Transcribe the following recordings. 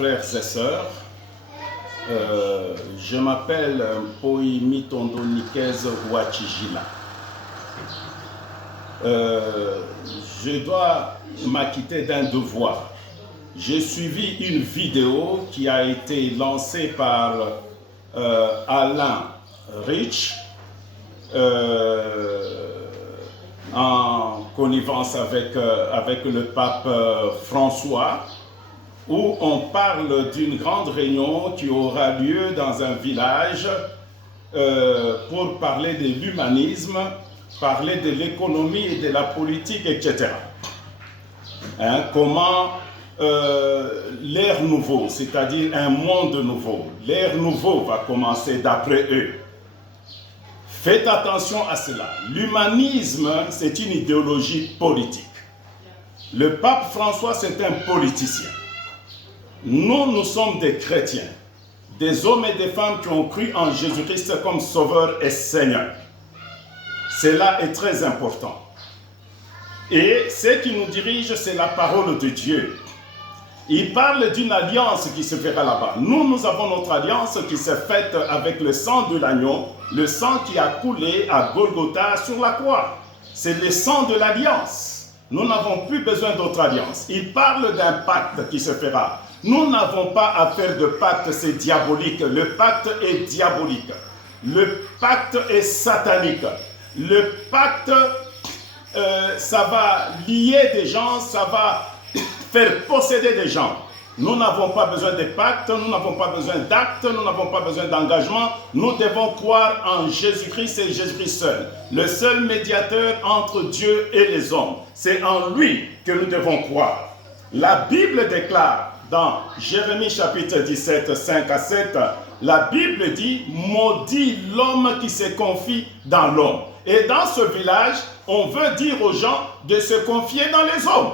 frères et sœurs. Je m'appelle Mpoi Mitondo Nikez Ouachijila. Je dois m'acquitter d'un devoir. J'ai suivi une vidéo qui a été lancée par Alain Rich en connivence avec le pape François, où on parle d'une grande réunion qui aura lieu dans un village pour parler de l'humanisme, parler de l'économie et de la politique, etc. Comment l'ère nouveau, c'est-à-dire un monde nouveau, l'ère nouveau va commencer d'après eux. Faites attention à cela. L'humanisme, c'est une idéologie politique. Le pape François, c'est un politicien. Nous sommes des chrétiens, des hommes et des femmes qui ont cru en Jésus-Christ comme Sauveur et Seigneur. Cela est très important. Et ce qui nous dirige, c'est la parole de Dieu. Il parle d'une alliance qui se fera là-bas. Nous avons notre alliance qui s'est faite avec le sang de l'agneau, le sang qui a coulé à Golgotha sur la croix. C'est le sang de l'alliance. Nous n'avons plus besoin d'autre alliance. Il parle d'un pacte qui se fera. Nous n'avons pas à faire de pacte, c'est diabolique. Le pacte est diabolique. Le pacte est satanique. Le pacte, ça va lier des gens, ça va faire posséder des gens. Nous n'avons pas besoin de pacte, nous n'avons pas besoin d'actes, nous n'avons pas besoin d'engagement. Nous devons croire en Jésus-Christ et Jésus-Christ seul. Le seul médiateur entre Dieu et les hommes. C'est en lui que nous devons croire. La Bible déclare dans Jérémie chapitre 17, 5 à 7, la Bible dit « Maudit l'homme qui se confie dans l'homme ». Et dans ce village, on veut dire aux gens de se confier dans les hommes.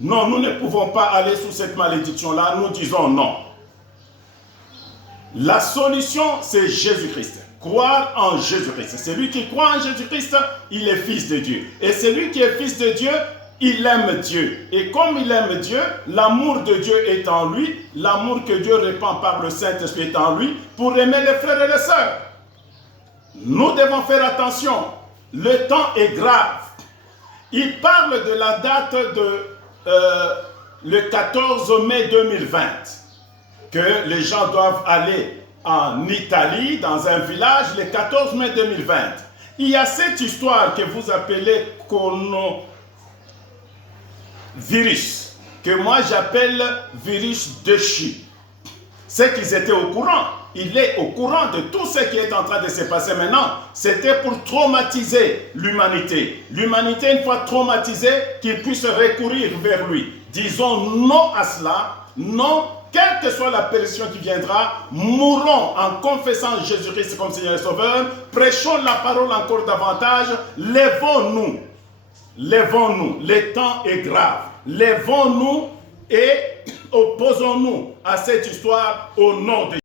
Non, nous ne pouvons pas aller sous cette malédiction-là, nous disons non. La solution, c'est Jésus-Christ. Croire en Jésus-Christ. Celui qui croit en Jésus-Christ, il est fils de Dieu. Et celui qui est fils de Dieu, il aime Dieu. Et comme il aime Dieu, l'amour de Dieu est en lui, l'amour que Dieu répand par le Saint-Esprit est en lui, pour aimer les frères et les sœurs. Nous devons faire attention. Le temps est grave. Il parle de la date de le 14 mai 2020, que les gens doivent aller en Italie, dans un village, le 14 mai 2020. Il y a cette histoire que vous appelez coronavirus, que moi j'appelle virus déchu. C'est qu'ils étaient au courant. Il est au courant de tout ce qui est en train de se passer maintenant. C'était pour traumatiser l'humanité. L'humanité, une fois traumatisée, qu'il puisse recourir vers lui. Disons non à cela. Non, quelle que soit la pérdition qui viendra, mourons en confessant Jésus-Christ comme Seigneur et Sauveur. Prêchons la parole encore davantage. Lèvons-nous. Lèvons-nous. Le temps est grave. Lèvons-nous et opposons-nous à cette histoire au nom de Jésus.